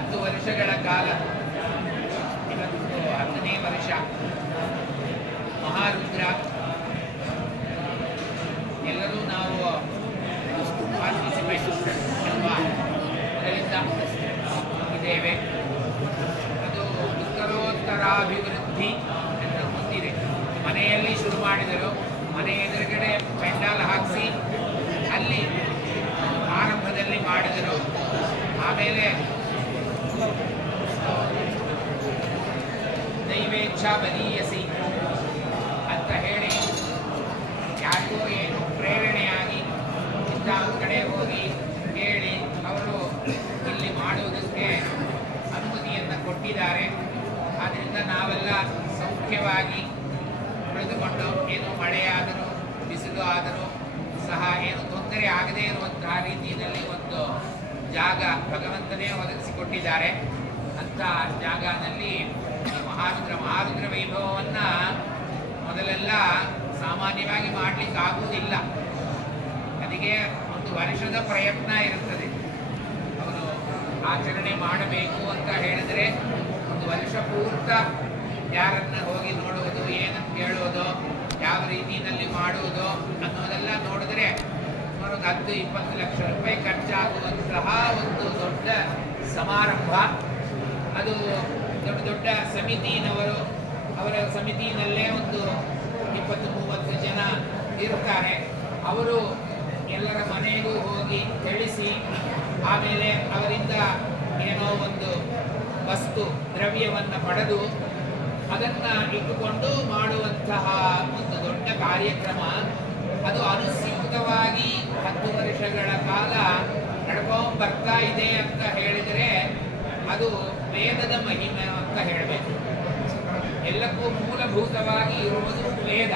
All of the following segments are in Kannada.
10 ವರ್ಷಗಳ ಕಾಲ, ಇವತ್ತು 10ನೇ ವರ್ಷ ಮಹಾರುದ್ರ. ಎಲ್ಲರೂ ನಾವು ಪಾರ್ಟಿಸಿಪೇಟ್ ಅಲ್ವಾ ಅದರಿಂದ ಇದ್ದೇವೆ. ಅದು ಉತ್ತರೋತ್ತರಾಭಿವೃದ್ಧಿ ಅಂತ ಹೊಂದಿದೆ. ಮನೆಯಲ್ಲಿ ಶುರು ಮಾಡಿದರು, ಮನೆ ಎದುರುಗಡೆ ಪೆಂಡಾಲ್ ಹಾಕಿಸಿ ಅಲ್ಲಿ ಆರಂಭದಲ್ಲಿ ಮಾಡಿದರು. ಆಮೇಲೆ ದೈವೇಚ್ಛಾ ಬಲೀಯಸಿ ಅಂತ ಹೇಳಿ ಯಾರಿಗೋ ಏನು ಪ್ರೇರಣೆಯಾಗಿ ಇಂಥ ಕಡೆ ಹೋಗಿ ಹೇಳಿ ಅವರು ಇಲ್ಲಿ ಮಾಡುವುದಕ್ಕೆ ಅನುಮತಿಯನ್ನು ಕೊಟ್ಟಿದ್ದಾರೆ. ಆದ್ದರಿಂದ ನಾವೆಲ್ಲ ಸೌಖ್ಯವಾಗಿ ಉಳಿದುಕೊಂಡು ಏನು ಮಳೆಯಾದರೂ ಬಿಸಿಲು ಆದರೂ ಸಹ ಏನು ತೊಂದರೆ ಆಗದೇ ಇರುವಂತಹ ರೀತಿಯಲ್ಲಿ ಒಂದು ಜಾಗ ಭಗವಂತನೇ ಒದಗಿಸಿಕೊಟ್ಟಿದ್ದಾರೆ. ಅಂಥ ಜಾಗದಲ್ಲಿ ಮಹಾರುದ್ರ ವೈಭವವನ್ನು ಮೊದಲೆಲ್ಲ ಸಾಮಾನ್ಯವಾಗಿ ಮಾಡಲಿಕ್ಕಾಗುವುದಿಲ್ಲ. ಅದಕ್ಕೆ ಒಂದು ವರ್ಷದ ಪ್ರಯತ್ನ ಇರುತ್ತದೆ. ಅವರು ಆಚರಣೆ ಮಾಡಬೇಕು ಅಂತ ಹೇಳಿದರೆ ಒಂದು ವರ್ಷ ಪೂರ್ತ ಯಾರನ್ನ ಹೋಗಿ ನೋಡುವುದು, ಏನಂತ ಕೇಳುವುದು, ಯಾವ ರೀತಿಯಲ್ಲಿ ಮಾಡುವುದು ಅನ್ನೋದೆಲ್ಲ ನೋಡಿದ್ರೆ ಸುಮಾರು 10-20 ಲಕ್ಷ ರೂಪಾಯಿ ಖರ್ಚಾಗುವಂತಹ ಒಂದು ದೊಡ್ಡ ಸಮಾರಂಭ. ಅದು ದೊಡ್ಡ ದೊಡ್ಡ ಸಮಿತಿನವರು, ಅವರ ಸಮಿತಿನಲ್ಲೇ ಒಂದು 20-30 ಜನ ಇರ್ತಾರೆ. ಅವರು ಎಲ್ಲರ ಮನೆಗೂ ಹೋಗಿ ತಿಳಿಸಿ ಆಮೇಲೆ ಅವರಿಂದ ಏನೋ ಒಂದು ವಸ್ತು ದ್ರವ್ಯವನ್ನು ಪಡೆದು ಅದನ್ನು ಇಟ್ಟುಕೊಂಡು ಮಾಡುವಂತಹ ಒಂದು ದೊಡ್ಡ ಕಾರ್ಯಕ್ರಮ. ಅದು ಅನುಸ್ಯೂತವಾಗಿ 10 ವರ್ಷಗಳ ಕಾಲ ನಡ್ಕೊಂಡು ಬರ್ತಾ ಇದೆ ಅಂತ ಹೇಳಿದರೆ ಅದು ವೇದದ ಮಹಿಮೆ ಅಂತ ಹೇಳಬೇಕು. ಎಲ್ಲಕ್ಕೂ ಮೂಲಭೂತವಾಗಿ ಇರುವುದು ವೇದ.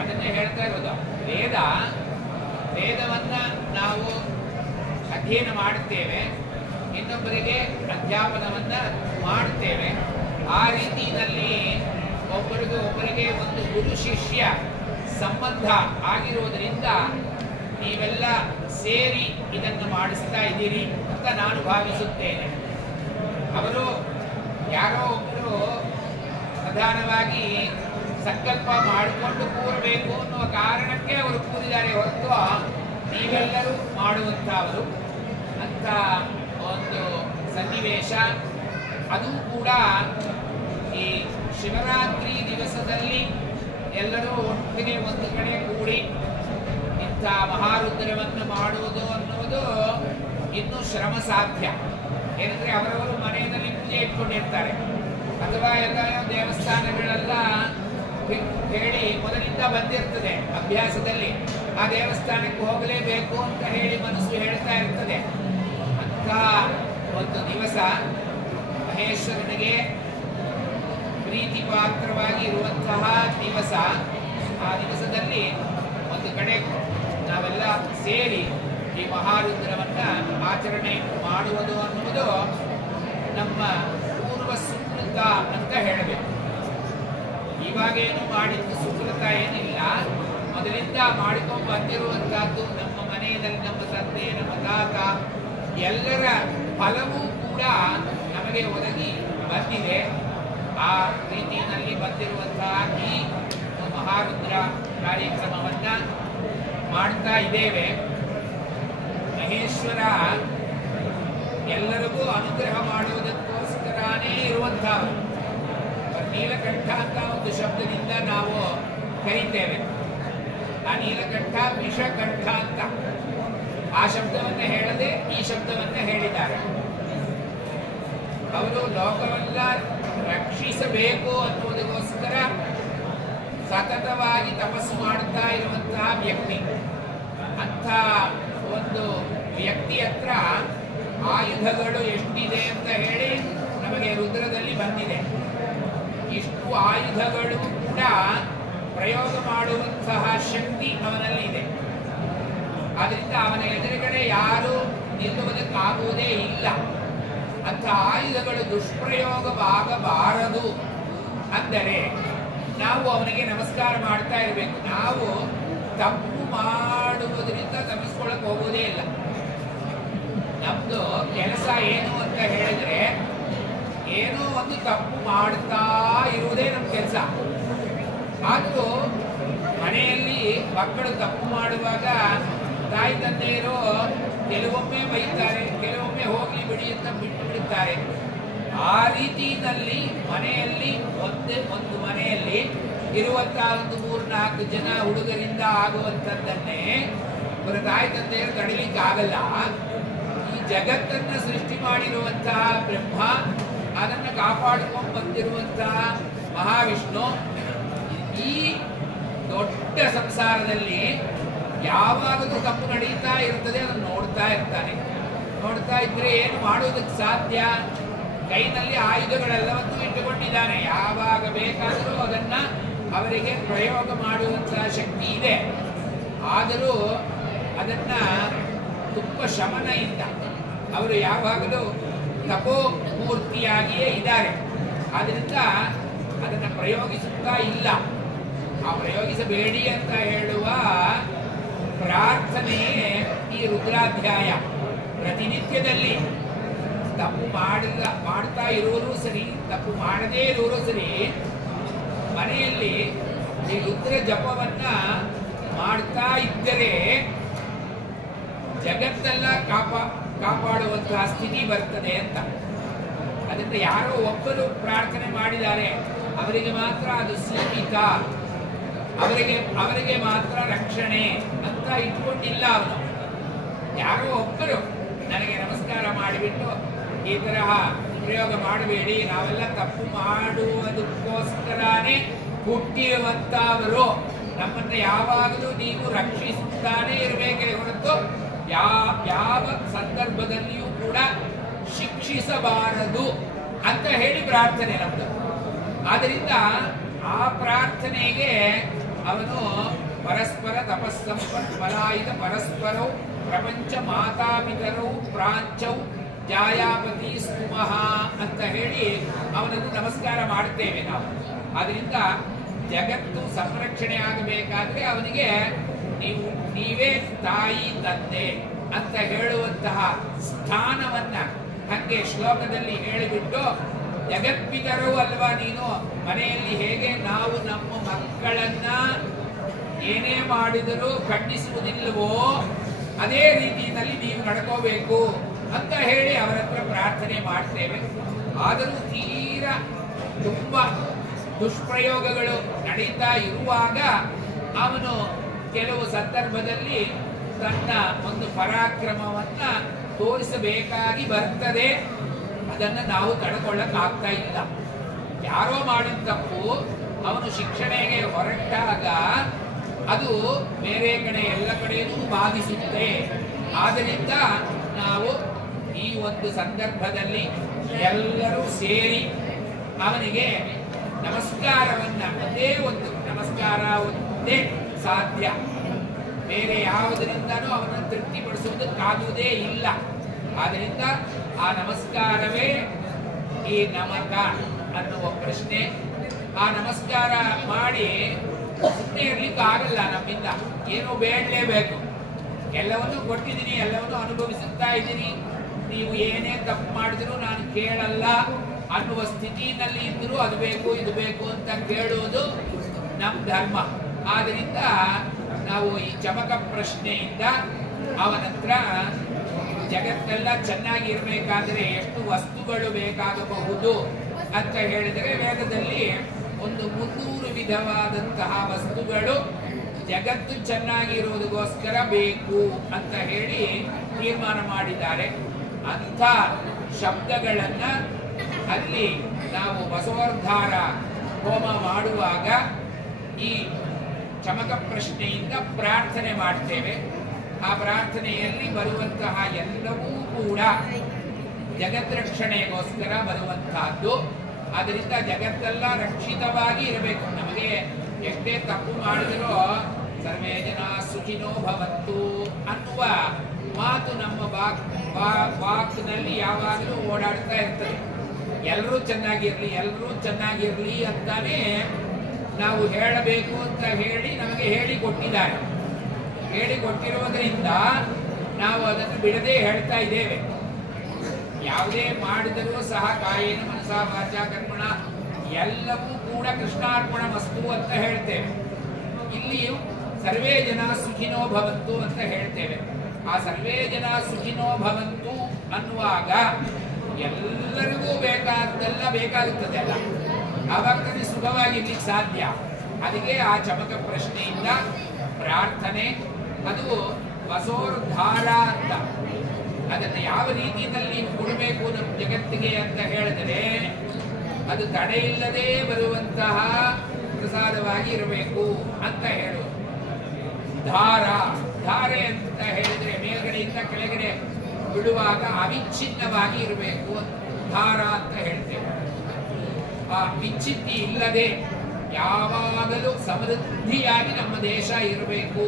ಅದನ್ನೇ ಹೇಳ್ತಾ ಇರೋದು. ವೇದವನ್ನು ನಾವು ಅಧ್ಯಯನ ಮಾಡುತ್ತೇವೆ, ಇನ್ನೊಬ್ಬರಿಗೆ ಅಧ್ಯಾಪನವನ್ನು ಮಾಡುತ್ತೇವೆ. ಆ ರೀತಿಯಲ್ಲಿ ಒಬ್ಬರಿಗೆ ಒಂದು ಗುರು ಶಿಷ್ಯ ಸಂಬಂಧ ಆಗಿರುವುದರಿಂದ ನೀವೆಲ್ಲ ಸೇರಿ ಇದನ್ನು ಮಾಡಿಸ್ತಾ ಇದ್ದೀರಿ ಅಂತ ನಾನು ಭಾವಿಸುತ್ತೇನೆ. ಅವರು ಯಾರೋ ಒಬ್ಬರು ಪ್ರಧಾನವಾಗಿ ಸಂಕಲ್ಪ ಮಾಡಿಕೊಂಡು ಕೂರಬೇಕು ಅನ್ನುವ ಕಾರಣಕ್ಕೆ ಅವರು ಕೂರಿದ್ದಾರೆ ಹೊರತು ನೀವೆಲ್ಲರೂ ಮಾಡುವಂಥವರು ಅಂತ ಒಂದು ಸನ್ನಿವೇಶ. ಅದು ಕೂಡ ಈ ಶಿವರಾತ್ರಿ ದಿವಸದಲ್ಲಿ ಎಲ್ಲರೂ ಒಟ್ಟಿಗೆ ಒಂದು ಕಡೆ ಕೂಡಿ ಇಂಥ ಮಹಾರುದ್ರವನ್ನು ಮಾಡುವುದು ಅನ್ನುವುದು ಇನ್ನೂ ಶ್ರಮ ಸಾಧ್ಯ. ಏನಂದರೆ ಅವರವರು ಮನೆಯಲ್ಲಿ ಪೂಜೆ ಇಟ್ಕೊಂಡಿರ್ತಾರೆ, ಅಥವಾ ಎಲ್ಲ ದೇವಸ್ಥಾನಗಳೆಲ್ಲ ಹೇಳಿ ಮೊದಲಿಂದ ಬಂದಿರ್ತದೆ ಅಭ್ಯಾಸದಲ್ಲಿ. ಆ ದೇವಸ್ಥಾನಕ್ಕೆ ಹೋಗಲೇಬೇಕು ಅಂತ ಹೇಳಿ ಮನಸ್ಸು ಹೇಳ್ತಾ ಇರ್ತದೆ. ಅಂತ ಒಂದು ದಿವಸ ಮಹೇಶ್ವರನಿಗೆ ಪ್ರೀತಿ ಪಾತ್ರವಾಗಿ ಇರುವಂತಹ ದಿವಸ. ಆ ದಿವಸದಲ್ಲಿ ಒಂದು ಕಡೆ ನಾವೆಲ್ಲ ಸೇರಿ ಈ ಮಹಾರುದ್ರವನ್ನು ಆಚರಣೆ ಮಾಡುವುದು ಅನ್ನುವುದು ನಮ್ಮ ಪೂರ್ವ ಸುಕೃತ ಅಂತ ಹೇಳಬೇಕು. ಇವಾಗೇನು ಮಾಡಿದ್ದು ಸುಕೃತ ಏನಿಲ್ಲ, ಮೊದಲಿಂದ ಮಾಡಿಕೊಂಡು ಬಂದಿರುವಂತಹದ್ದು. ನಮ್ಮ ಮನೆಯಲ್ಲಿ ನಮ್ಮ ತಂದೆ, ನಮ್ಮ ತಾತ ಎಲ್ಲರ ಫಲವೂ ಕೂಡ ನಮಗೆ ಒದಗಿ ಬಂದಿದೆ. ಆ ರೀತಿಯಲ್ಲಿ ಬಂದಿರುವಂತಹ ಈ ಮಹಾರುದ್ರ ಕಾರ್ಯಕ್ರಮವನ್ನು ಮಾಡ್ತಾ ಇದ್ದೇವೆ. ಮಹೇಶ್ವರ ಎಲ್ಲರಿಗೂ ಅನುಗ್ರಹ ಮಾಡುವುದಕ್ಕೋಸ್ಕರನೇ ಇರುವಂಥವರು. ನೀಲಕಂಠ ಅಂತ ಒಂದು ಶಬ್ದದಿಂದ ನಾವು ಕರೀತೇವೆ. ಆ ನೀಲಕಂಠ ವಿಷಕಂಠ ಅಂತ ಆ ಶಬ್ದವನ್ನು ಹೇಳದೆ ಈ ಶಬ್ದವನ್ನು ಹೇಳಿದ್ದಾರೆ. ಅವರು ಲೋಕವನ್ನ ರಕ್ಷಿಸಬೇಕು ಅನ್ನುವುದಕ್ಕೋಸ್ಕರ ಸತತವಾಗಿ ತಪಸ್ಸು ಮಾಡುತ್ತಾ ಇರುವಂತಹ ವ್ಯಕ್ತಿ. ಅಂಥ ಒಂದು ವ್ಯಕ್ತಿ ಹತ್ರ ಆಯುಧಗಳು ಎಷ್ಟಿದೆ ಅಂತ ಹೇಳಿ ನಮಗೆ ರುದ್ರದಲ್ಲಿ ಬಂದಿದೆ. ಇಷ್ಟು ಆಯುಧಗಳು ಕೂಡ ಪ್ರಯೋಗ ಮಾಡುವಂತಹ ಶಕ್ತಿ ಅವನಲ್ಲಿ ಇದೆ. ಆದ್ದರಿಂದ ಅವನ ಎದುರುಗಡೆ ಯಾರು ನಿಲ್ಲುವುದಕ್ಕಾಗುವುದೇ ಇಲ್ಲ. ಅಂಥ ಆಯುಧಗಳು ದುಷ್ಪ್ರಯೋಗವಾಗಬಾರದು ಅಂದರೆ ನಾವು ಅವನಿಗೆ ನಮಸ್ಕಾರ ಮಾಡ್ತಾ ಇರಬೇಕು. ನಾವು ತಪ್ಪು ಮಾಡುವುದರಿಂದ ತಪ್ಪಿಸ್ಕೊಳ್ಳಕ್ಕೆ ಹೋಗುವುದೇ ಇಲ್ಲ. ನಮ್ದು ಕೆಲಸ ಏನು ಅಂತ ಹೇಳಿದ್ರೆ ಏನೋ ಒಂದು ತಪ್ಪು ಮಾಡ್ತಾ ಇರುವುದೇ ನಮ್ಮ ಕೆಲಸ. ಆದರೂ ಮನೆಯಲ್ಲಿ ಮಕ್ಕಳು ತಪ್ಪು ಮಾಡುವಾಗ ತಾಯಿ ತಂದೆಯರು ಕೆಲವೊಮ್ಮೆ ಬೈತಾರೆ, ಕೆಲವೊಮ್ಮೆ ಹೋಗ್ಲಿ ಬಿಡಿ ಅಂತ ಬಿಟ್ಟು ಬಿಡುತ್ತಾರೆ. ಆ ರೀತಿಯಲ್ಲಿ ಮನೆಯಲ್ಲಿ ಒಂದು ಮನೆಯಲ್ಲಿ ಇರುವಂತಹ ಒಂದು 3-4 ಜನ ಹುಡುಗರಿಂದ ಆಗುವಂಥದ್ದನ್ನೇ ಅವರ ತಾಯಿ ತಂದೆಯರು ತಡಿಲಿಕ್ಕೆ ಆಗಲ್ಲ. ಈ ಜಗತ್ತನ್ನ ಸೃಷ್ಟಿ ಮಾಡಿರುವಂತಹ ಬ್ರಹ್ಮ, ಅದನ್ನು ಕಾಪಾಡಿಕೊಂಡು ಬಂದಿರುವಂತಹ ಮಹಾವಿಷ್ಣು, ಈ ದೊಡ್ಡ ಸಂಸಾರದಲ್ಲಿ ಯಾವಾಗಲೂ ತಪ್ಪು ನಡೀತಾ ಇರ್ತದೆ, ಅದನ್ನು ನೋಡ್ತಾ ಇರ್ತಾನೆ. ನೋಡ್ತಾ ಇದ್ರೆ ಏನು ಮಾಡೋದಕ್ಕೆ ಸಾಧ್ಯ? ಕೈನಲ್ಲಿ ಆಯುಧಗಳೆಲ್ಲವನ್ನೂ ಇಟ್ಟುಕೊಂಡಿದ್ದಾನೆ. ಯಾವಾಗ ಬೇಕಾದರೂ ಅದನ್ನ ಅವರಿಗೆ ಪ್ರಯೋಗ ಮಾಡುವಂತಹ ಶಕ್ತಿ ಇದೆ. ಆದರೂ ಅದನ್ನ ತುಂಬ ಶಮನೆಯಿಂದ ಅವರು ಯಾವಾಗಲೂ ತಪೋ ಮೂರ್ತಿಯಾಗಿಯೇ ಇದ್ದಾರೆ. ಆದ್ರಿಂದ ಅದನ್ನು ಪ್ರಯೋಗಿಸುತ್ತಾ ಇಲ್ಲ. ಆ ಪ್ರಯೋಗಿಸಬೇಡಿ ಅಂತ ಹೇಳುವ ಪ್ರಾರ್ಥನೆಯೇ ಈ ರುದ್ರಾಧ್ಯಾಯ. ಪ್ರತಿನಿತ್ಯದಲ್ಲಿ ತಪ್ಪು ಮಾಡ್ತಾ ಇರುವರು ಸರಿ, ತಪ್ಪು ಮಾಡದೇ ಇರುವರು ಸರಿ, ಮನೆಯಲ್ಲಿ ಈ ರುದ್ರ ಜಪವನ್ನ ಮಾಡ್ತಾ ಇದ್ದರೆ ಜಗತ್ತೆಲ್ಲ ಕಾಪಾಡುವಂತಹ ಸ್ಥಿತಿ ಬರ್ತದೆ ಅಂತ. ಅದರಿಂದ ಯಾರೋ ಒಬ್ಬರು ಪ್ರಾರ್ಥನೆ ಮಾಡಿದ್ದಾರೆ, ಅವರಿಗೆ ಮಾತ್ರ ಅದು ಸೀಮಿತ, ಅವರಿಗೆ ಮಾತ್ರ ರಕ್ಷಣೆ ಅಂತ ಇಟ್ಕೊಂಡಿಲ್ಲ ಅವನು. ಯಾರೋ ಒಬ್ಬರು ನನಗೆ ನಮಸ್ಕಾರ ಮಾಡಿಬಿಟ್ಟು ಈ ತರಹ ಪ್ರಯೋಗ ಮಾಡಬೇಡಿ, ನಾವೆಲ್ಲ ತಪ್ಪು ಮಾಡುವುದಕ್ಕೋಸ್ಕರನೇ ಹುಟ್ಟಿರುವಂತವರು, ನಮ್ಮನ್ನ ಯಾವಾಗಲೂ ನೀವು ರಕ್ಷಿಸುತ್ತಾನೆ ಇರಬೇಕೇ ಹೊರತು ಯಾವ ಸಂದರ್ಭದಲ್ಲಿಯೂ ಕೂಡ ಶಿಕ್ಷಿಸಬಾರದು ಅಂತ ಹೇಳಿ ಪ್ರಾರ್ಥನೆ ನಮ್ದು. ಆದ್ದರಿಂದ ಆ ಪ್ರಾರ್ಥನೆಗೆ ಅವನು ಪರಸ್ಪರ ತಪಸ್ಸಂಪಲಾಯಿತ ಪರಸ್ಪರೌ ಪ್ರಪಂಚ ಮಾತಾಪಿತರೌ ಪ್ರಾಂಚೌ ಜಾಯಾಪತಿ ಸ್ತುಮಃ ಅಂತ ಹೇಳಿ ಅವನನ್ನು ನಮಸ್ಕಾರ ಮಾಡುತ್ತೇವೆ ನಾವು. ಆದ್ರಿಂದ ಜಗತ್ತು ಸಂರಕ್ಷಣೆ ಆಗಬೇಕಾದ್ರೆ ಅವನಿಗೆ ನೀವೇ ತಾಯಿ ತಂದೆ ಅಂತ ಹೇಳುವಂತಹ ಸ್ಥಾನವನ್ನ ಹಂಗೆ ಶ್ಲೋಕದಲ್ಲಿ ಹೇಳಿಬಿಟ್ಟು, ಜಗತ್ಪಿತರು ಅಲ್ವಾ ನೀನು, ಮನೆಯಲ್ಲಿ ಹೇಗೆ ನಾವು ನಮ್ಮ ಮಕ್ಕಳನ್ನ ಏನೇ ಮಾಡಿದರೂ ಖಂಡಿಸುವುದಿಲ್ಲವೋ ಅದೇ ರೀತಿಯಲ್ಲಿ ನೀವು ನಡ್ಕೋಬೇಕು ಅಂತ ಹೇಳಿ ಅವರ ಹತ್ರ ಪ್ರಾರ್ಥನೆ ಮಾಡ್ತೇವೆ. ಆದರೂ ತೀರಾ ತುಂಬ ದುಷ್ಪ್ರಯೋಗಗಳು ನಡೀತಾ ಇರುವಾಗ ಅವನು ಕೆಲವು ಸಂದರ್ಭದಲ್ಲಿ ತನ್ನ ಒಂದು ಪರಾಕ್ರಮವನ್ನ ತೋರಿಸಬೇಕಾಗಿ ಬರ್ತದೆ. ಅದನ್ನು ನಾವು ತಡ್ಕೊಳ್ಳಕ್ಕಾಗ್ತಾ ಇಲ್ಲ. ಯಾರೋ ಮಾಡಿದ ತಪ್ಪು ಅವನು ಶಿಕ್ಷಣೆಗೆ ಹೊರಟಾಗ ಅದು ಬೇರೆ ಕಡೆ ಎಲ್ಲ ಕಡೆಯೂ ಬಾಧಿಸುತ್ತೆ. ಆದ್ದರಿಂದ ನಾವು ಈ ಒಂದು ಸಂದರ್ಭದಲ್ಲಿ ಎಲ್ಲರೂ ಸೇರಿ ಅವನಿಗೆ ನಮಸ್ಕಾರವನ್ನ, ಒಂದೇ ಒಂದು ನಮಸ್ಕಾರ ಒಂದೇ ಸಾಧ್ಯ, ಬೇರೆ ಯಾವುದರಿಂದನೂ ಅವನನ್ನು ತೃಪ್ತಿಪಡಿಸುವುದಕ್ಕಾಗುವುದೇ ಇಲ್ಲ. ಆದ್ದರಿಂದ ಆ ನಮಸ್ಕಾರವೇ ಈ ನಮಕ ಅನ್ನುವ ಪ್ರಶ್ನೆ. ಆ ನಮಸ್ಕಾರ ಮಾಡಿ ಸುಮ್ಮನೆ ಇರ್ಲಿಕ್ಕೆ ಆಗಲ್ಲ ನಮ್ಮಿಂದ, ಏನೋ ಬೇಡಲೇಬೇಕು. ಎಲ್ಲವನ್ನೂ ಕೊಟ್ಟಿದ್ದೀನಿ, ಎಲ್ಲವನ್ನೂ ಅನುಭವಿಸುತ್ತಾ ಇದ್ದೀನಿ, ನೀವು ಏನೇ ತಪ್ಪು ಮಾಡಿದ್ರು ನಾನು ಕೇಳಲ್ಲ ಅನ್ನುವ ಸ್ಥಿತಿನಲ್ಲಿ ಇದ್ದರೂ ಅದು ಬೇಕು ಇದು ಬೇಕು ಅಂತ ಕೇಳುವುದು ನಮ್ಮ ಧರ್ಮ. ಆದ್ದರಿಂದ ನಾವು ಈ ಚಮಕ ಪ್ರಶ್ನೆಯಿಂದ ಅವನತ್ರ ಜಗತ್ತೆಲ್ಲ ಚೆನ್ನಾಗಿ ಇರಬೇಕಾದ್ರೆ ಎಷ್ಟು ವಸ್ತುಗಳು ಬೇಕಾಗಬಹುದು ಅಂತ ಹೇಳಿದರೆ, ವೇದದಲ್ಲಿ ಒಂದು 300 ವಿಧವಾದಂತಹ ವಸ್ತುಗಳು ಜಗತ್ತು ಚೆನ್ನಾಗಿರುವುದಕ್ಕೋಸ್ಕರ ಬೇಕು ಅಂತ ಹೇಳಿ ತೀರ್ಮಾನ ಮಾಡಿದ್ದಾರೆ. ಅಂಥ ಶಬ್ದಗಳನ್ನ ಅಲ್ಲಿ ನಾವು ಬಸವೋದ್ಧಾರ ಹೋಮ ಮಾಡುವಾಗ ಈ ಚಮಕ ಪ್ರಶ್ನೆಯಿಂದ ಪ್ರಾರ್ಥನೆ ಮಾಡ್ತೇವೆ. ಆ ಪ್ರಾರ್ಥನೆಯಲ್ಲಿ ಬರುವಂತಹ ಎಲ್ಲವೂ ಕೂಡ ಜಗತ್ ರಕ್ಷಣೆಗೋಸ್ಕರ ಬರುವಂತಹದ್ದು. ಅದರಿಂದ ಜಗತ್ತೆಲ್ಲ ರಕ್ಷಿತವಾಗಿ ಇರಬೇಕು. ನಮಗೆ ಎಷ್ಟೇ ತಪ್ಪು ಮಾಡಿದರೂ ಸರ್ವೇ ಜನ ಸುಖಿನೋ ಭವಂತು ಅನ್ನುವ ಮಾತು ನಮ್ಮ ವಾಕ್ನಲ್ಲಿ ಯಾವಾಗಲೂ ಓಡಾಡ್ತಾ ಇರ್ತದೆ. ಎಲ್ಲರೂ ಚೆನ್ನಾಗಿರ್ಲಿ, ಎಲ್ಲರೂ ಚೆನ್ನಾಗಿರ್ಲಿ ಅಂತಾನೆ ನಾವು ಹೇಳಬೇಕು ಅಂತ ಹೇಳಿ ನಮಗೆ ಹೇಳಿಕೊಟ್ಟಿದ್ದಾರೆ. ಹೇಳಿಕೊಟ್ಟಿರುವುದರಿಂದ ನಾವು ಅದನ್ನು ಬಿಡದೆ ಹೇಳ್ತಾ ಇದ್ದೇವೆ. ಯಾವುದೇ ಮಾಡಿದರೂ ಸಹ ಕಾಯೇನ ಮನಸಾ ವಾಚಾ ಕರ್ಮಣ ಎಲ್ಲವೂ ಕೂಡ ಕೃಷ್ಣಾರ್ಪಣ ವಸ್ತು ಅಂತ ಹೇಳ್ತೇವೆ. ಇಲ್ಲಿಯೂ ಸರ್ವೇ ಜನ ಸುಖಿನೋ ಭವಂತು ಅಂತ ಹೇಳ್ತೇವೆ. ಆ ಸರ್ವೇ ಜನ ಸುಖಿನೋ ಭವಂತು ಅನ್ನುವಾಗ ಎಲ್ಲರಿಗೂ ಬೇಕಾದ್ದೆಲ್ಲ ಬೇಕಾಗುತ್ತದೆ ಅಲ್ಲ, ಆವಾಗ ಸುಖವಾಗಿರ್ಲಿಕ್ಕೆ ಸಾಧ್ಯ. ಅದಕ್ಕೆ ಆ ಚಮಕ ಪ್ರಶ್ನೆಯಿಂದ ಪ್ರಾರ್ಥನೆ, ಅದು ವಸೋರ್ಧಾರ ಅಂತ. ಅದನ್ನು ಯಾವ ರೀತಿಯಲ್ಲಿ ಕೊಡಬೇಕು ನಮ್ಮ ಜಗತ್ತಿಗೆ ಅಂತ ಹೇಳಿದರೆ ಅದು ತಡೆಯಿಲ್ಲದೆ ಬರುವಂತಹ ಪ್ರಸಾದವಾಗಿ ಇರಬೇಕು ಅಂತ ಹೇಳುವುದು. ಧಾರೆ ಅಂತ ಹೇಳಿದ್ರೆ ಮೇಲ್ಗಡೆಯಿಂದ ಕೆಳಗಡೆ ಬಿಡುವಾಗ ಅವಿಚ್ಛಿನ್ನವಾಗಿ ಇರಬೇಕು, ಧಾರ ಅಂತ ಹೇಳ್ತೇವೆ. ಆ ವಿಚ್ಛಿತ್ತಿ ಇಲ್ಲದೆ ಯಾವಾಗಲೂ ಸಮೃದ್ಧಿಯಾಗಿ ನಮ್ಮ ದೇಶ ಇರಬೇಕು.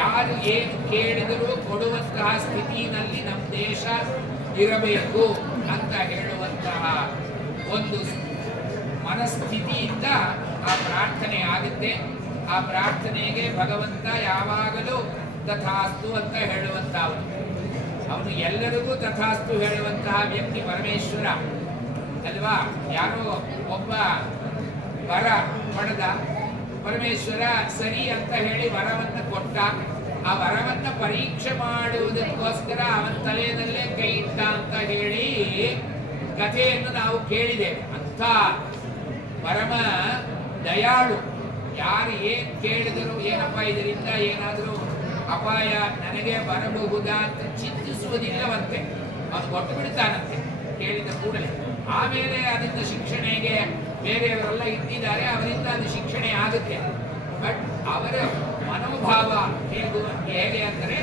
ಯಾರು ಏನು ಕೇಳಿದರೂ ಕೊಡುವಂತಹ ಸ್ಥಿತಿನಲ್ಲಿ ನಮ್ಮ ದೇಶ ಇರಬೇಕು ಅಂತ ಹೇಳುವಂತಹ ಒಂದು ಮನಸ್ಥಿತಿಯಿಂದ ಆ ಪ್ರಾರ್ಥನೆ ಆಗುತ್ತೆ. ಆ ಪ್ರಾರ್ಥನೆಗೆ ಭಗವಂತ ಯಾವಾಗಲೂ ತಥಾಸ್ತು ಅಂತ ಹೇಳುವಂತಹವನು. ಅವನು ಎಲ್ಲರಿಗೂ ತಥಾಸ್ತು ಹೇಳುವಂತಹ ವ್ಯಕ್ತಿ ಪರಮೇಶ್ವರ ಅಲ್ವಾ. ಯಾರೋ ಒಬ್ಬ ವರ ಪಡೆದ, ಪರಮೇಶ್ವರ ಸರಿ ಅಂತ ಹೇಳಿ ವರವನ್ನು ಕೊಟ್ಟ. ಆ ವರವನ್ನು ಪರೀಕ್ಷೆ ಮಾಡುವುದಕ್ಕೋಸ್ಕರ ಅವನ ತಲೆಯಲ್ಲೇ ಕೈ ಇಟ್ಟ ಅಂತ ಹೇಳಿ ಕಥೆಯನ್ನು ನಾವು ಕೇಳಿದ್ದೇವೆ. ಅಂತ ಪರಮ ದಯಾಳು. ಯಾರು ಏನ್ ಕೇಳಿದರು, ಏನಪ್ಪ ಇದರಿಂದ ಏನಾದರೂ ಅಪಾಯ ನನಗೆ ಬರಬಹುದಾ ಅಂತ ಚಿಂತಿಸುವುದಿಲ್ಲವಂತೆ, ಅವನು ಕೊಟ್ಟು ಬಿಡ್ತಾನಂತೆ ಕೇಳಿದ ಕೂಡಲೇ. ಆಮೇಲೆ ಅದರಿಂದ ಶಿಕ್ಷಣೆಗೆ ಬೇರೆಯವರೆಲ್ಲ ಇಟ್ಟಿದ್ದಾರೆ, ಅವರಿಂದ ಅದು ಶಿಕ್ಷಣೆ ಆಗುತ್ತೆ. ಬಟ್ ಅವರ ಮನೋಭಾವ ಹೇಗೆ ಅಂದರೆ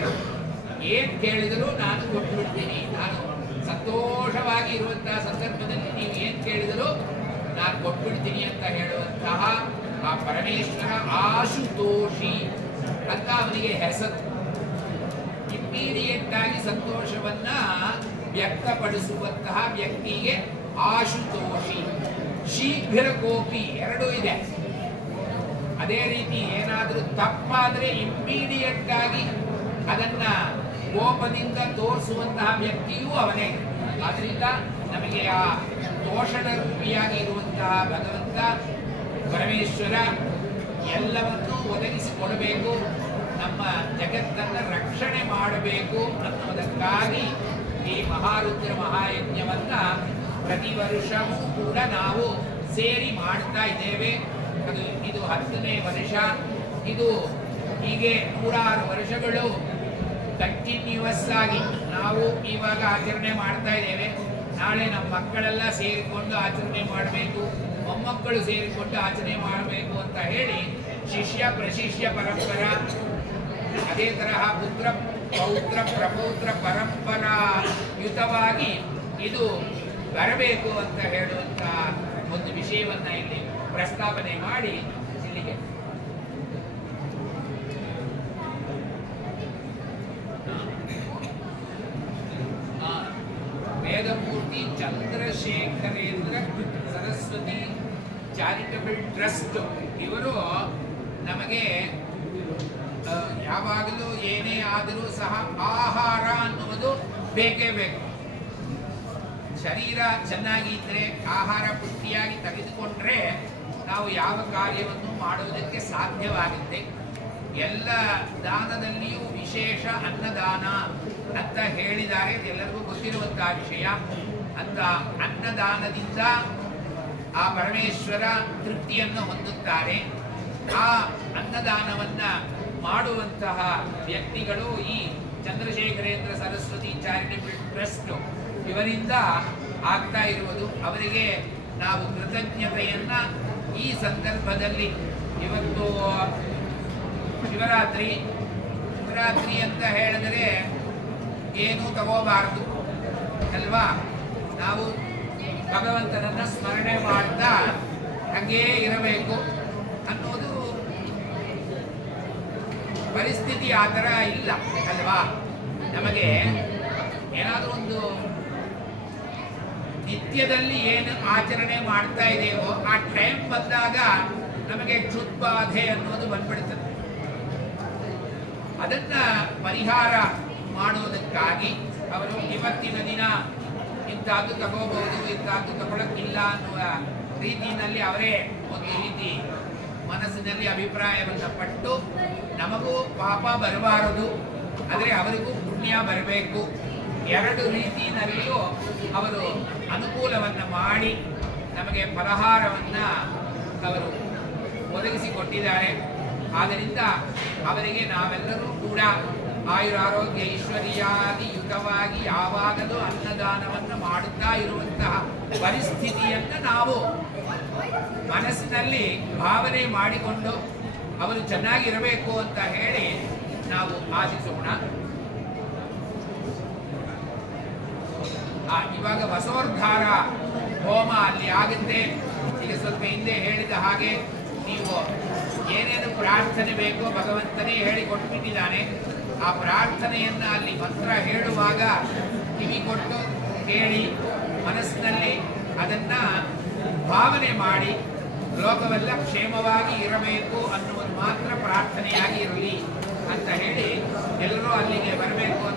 ಏನ್ ಕೇಳಿದರೂ ನಾನು ಕೊಟ್ಟು ಬಿಡ್ತೀನಿ, ನಾನು ಸಂತೋಷವಾಗಿ ಇರುವಂತಹ ಸಂದರ್ಭದಲ್ಲಿ ನೀವು ಏನ್ ಕೇಳಿದರೂ ನಾನು ಕೊಟ್ಬಿಡ್ತೀನಿ ಅಂತ ಹೇಳುವಂತಹ ಆ ಪರಮೇಶ್ವರ ಆಶುತೋಷಿ ಅಂತ ಅವನಿಗೆ ಹೆಸರು. ಇಮ್ಮಿಡಿಯೇಟ್ ಆಗಿ ಸಂತೋಷವನ್ನ ವ್ಯಕ್ತಪಡಿಸುವಂತಹ ವ್ಯಕ್ತಿಗೆ ಆಶುತೋಷಿ. ಶೀಘ್ರ ಕೋಪಿ ಎರಡೂ ಇದೆ. ಅದೇ ರೀತಿ ಏನಾದರೂ ತಪ್ಪಾದ್ರೆ ಇಮ್ಮಿಡಿಯೇಟ್ ಆಗಿ ಅದನ್ನ ಕೋಪದಿಂದ ತೋರಿಸುವಂತಹ ವ್ಯಕ್ತಿಯೂ ಅವನೇ. ಆದ್ರಿಂದ ನಮಗೆ ಆ ತೋಷಣ ರೂಪಿಯಾಗಿ ಇರುವಂತಹ ಭಗವಂತ ಪರಮೇಶ್ವರ ಎಲ್ಲವನ್ನೂ ಒದಗಿಸಿಕೊಡಬೇಕು, ನಮ್ಮ ಜಗತ್ತನ್ನು ರಕ್ಷಣೆ ಮಾಡಬೇಕು ಅನ್ನುವುದಕ್ಕಾಗಿ ಈ ಮಹಾರುದ್ರ ಮಹಾಯಜ್ಞವನ್ನ ಪ್ರತಿ ವರ್ಷವೂ ಕೂಡ ನಾವು ಸೇರಿ ಮಾಡ್ತಾ ಇದ್ದೇವೆ. ಇದು 10ನೇ ವರ್ಷ. ಇದು ಹೀಗೆ 106 ವರ್ಷಗಳು ಕಂಟಿನ್ಯೂಸ್ ಆಗಿ ನಾವು ಇವಾಗ ಆಚರಣೆ ಮಾಡ್ತಾ ಇದ್ದೇವೆ. ನಾಳೆ ನಮ್ಮ ಮಕ್ಕಳೆಲ್ಲ ಸೇರಿಕೊಂಡು ಆಚರಣೆ ಮಾಡಬೇಕು, ಮೊಮ್ಮಕ್ಕಳು ಸೇರಿಕೊಂಡು ಆಚರಣೆ ಮಾಡಬೇಕು ಅಂತ ಹೇಳಿ ಶಿಷ್ಯ ಪ್ರಶಿಷ್ಯ ಪರಂಪರ, ಅದೇ ತರಹ ಪುತ್ರ ಪೌತ್ರ ಪ್ರಪೌತ್ರ ಪರಂಪರಾಯುತವಾಗಿ ಇದು ಬರಬೇಕು ಅಂತ ಹೇಳುವಂತ ಒಂದು ವಿಷಯವನ್ನ ಇಲ್ಲಿ ಪ್ರಸ್ತಾವನೆ ಮಾಡಿ ಇಲ್ಲಿಗೆ ವೇದಮೂರ್ತಿ ಚಂದ್ರಶೇಖರೇಂದ್ರ ಸರಸ್ವತಿ ಚಾರಿಟಬಲ್ ಟ್ರಸ್ಟ್ ಇವರು ನಮಗೆ ಯಾವಾಗಲೂ ಏನೇ ಆದರೂ ಸಹ ಆಹಾರ ಅನ್ನುವುದು ಬೇಕೇ ಬೇಕು. ಶರೀರ ಚೆನ್ನಾಗಿದ್ರೆ, ಆಹಾರ ಪುಷ್ಟಿಯಾಗಿ ತೆಗೆದುಕೊಂಡ್ರೆ ನಾವು ಯಾವ ಕಾರ್ಯವನ್ನು ಮಾಡುವುದಕ್ಕೆ ಸಾಧ್ಯವಾಗುತ್ತೆ. ಎಲ್ಲ ದಾನದಲ್ಲಿಯೂ ವಿಶೇಷ ಅನ್ನದಾನ ಅಂತ ಹೇಳಿದ್ದಾರೆ, ಎಲ್ಲರಿಗೂ ಗೊತ್ತಿರುವಂತಹ ವಿಷಯ. ಅಂತ ಅನ್ನದಾನದಿಂದ ಆ ಪರಮೇಶ್ವರ ತೃಪ್ತಿಯನ್ನು ಹೊಂದುತ್ತಾರೆ. ಆ ಅನ್ನದಾನವನ್ನ ಮಾಡುವಂತಹ ವ್ಯಕ್ತಿಗಳು ಈ ಚಂದ್ರಶೇಖರೇಂದ್ರ ಸರಸ್ವತಿ ಚಾರಿಟಬಲ್ ಟ್ರಸ್ಟ್ ಇವರಿಂದ ಆಗ್ತಾ ಇರುವುದು. ಅವರಿಗೆ ನಾವು ಕೃತಜ್ಞತೆಯನ್ನ ಈ ಸಂದರ್ಭದಲ್ಲಿ, ಇವತ್ತು ಶಿವರಾತ್ರಿ ಅಂತ ಹೇಳಿದರೆ ಏನೂ ತಗೋಬಾರದು ಅಲ್ವಾ. ನಾವು ಭಗವಂತನನ್ನ ಸ್ಮರಣೆ ಮಾಡ್ತಾ ಹಾಗೇ ಇರಬೇಕು ಅನ್ನೋದು ಪರಿಸ್ಥಿತಿ ಆ ಥರ ಇಲ್ಲ ಅಲ್ವಾ. ನಮಗೆ ಏನಾದರೂ ಒಂದು ನಿತ್ಯದಲ್ಲಿ ಏನು ಆಚರಣೆ ಮಾಡ್ತಾ ಇದ್ದೇವೋ ಆ ಟೈಮ್ ಬಂದಾಗ ನಮಗೆ ಕ್ಷುತ್ಬಾಧೆ ಅನ್ನೋದು ಬಂದ್ಬಿಡ್ತದೆ. ಅದನ್ನ ಪರಿಹಾರ ಮಾಡುವುದಕ್ಕಾಗಿ ಅವರು ಇವತ್ತಿನ ದಿನ ಇಂಥದ್ದು ತಗೋಬಹುದು, ಇಂಥದ್ದು ತಗೊಳಕ್ಕಿಲ್ಲ ಅನ್ನುವ ರೀತಿಯಲ್ಲಿ ಅವರೇ ಒಂದು ರೀತಿ ಮನಸ್ಸಿನಲ್ಲಿ ಅಭಿಪ್ರಾಯವನ್ನು ಪಟ್ಟು ನಮಗೂ ಪಾಪ ಬರಬಾರದು, ಆದರೆ ಅವರಿಗೂ ಪುಣ್ಯ ಬರಬೇಕು, ಎರಡು ರೀತಿಯಲ್ಲಿಯೂ ಅವರು ಅನುಕೂಲವನ್ನು ಮಾಡಿ ನಮಗೆ ಫಲಹಾರವನ್ನು ಅವರು ಒದಗಿಸಿಕೊಟ್ಟಿದ್ದಾರೆ. ಆದ್ದರಿಂದ ಅವರಿಗೆ ನಾವೆಲ್ಲರೂ ಕೂಡ ಆಯುರಾರೋಗ್ಯ ಐಶ್ವರ್ಯಾದಿ ಯುತವಾಗಿ ಯಾವಾಗಲೂ ಅನ್ನದಾನವನ್ನು ಮಾಡುತ್ತಾ ಇರುವಂತಹ ಪರಿಸ್ಥಿತಿಯನ್ನು ನಾವು ಮನಸ್ಸಿನಲ್ಲಿ ಭಾವನೆ ಮಾಡಿಕೊಂಡು ಅವರು ಚೆನ್ನಾಗಿರಬೇಕು ಅಂತ ಹೇಳಿ ನಾವು ಆಶಿಸೋಣ. ಇವಾಗ ವಸೋರ್ಧಾರ ಹೋಮ ಅಲ್ಲಿ ಆಗುತ್ತೆ. ಈಗ ಸ್ವಲ್ಪ ಹಿಂದೆ ಹೇಳಿದ ಹಾಗೆ ನೀವು ಏನೇನು ಪ್ರಾರ್ಥನೆ ಬೇಕೋ ಭಗವಂತನೇ ಹೇಳಿಕೊಟ್ಬಿಟ್ಟಿದ್ದಾನೆ. ಆ ಪ್ರಾರ್ಥನೆಯನ್ನು ಅಲ್ಲಿ ಮಂತ್ರ ಹೇಳುವಾಗ ಕಿವಿ ಕೊಟ್ಟು ಕೇಳಿ ಮನಸ್ಸಿನಲ್ಲಿ ಅದನ್ನು ಭಾವನೆ ಮಾಡಿ ಲೋಕವೆಲ್ಲ ಕ್ಷೇಮವಾಗಿ ಇರಬೇಕು ಅನ್ನುವುದು ಮಾತ್ರ ಪ್ರಾರ್ಥನೆಯಾಗಿ ಇರಲಿ ಅಂತ ಹೇಳಿ ಎಲ್ಲರೂ ಅಲ್ಲಿಗೆ ಬರಬೇಕು.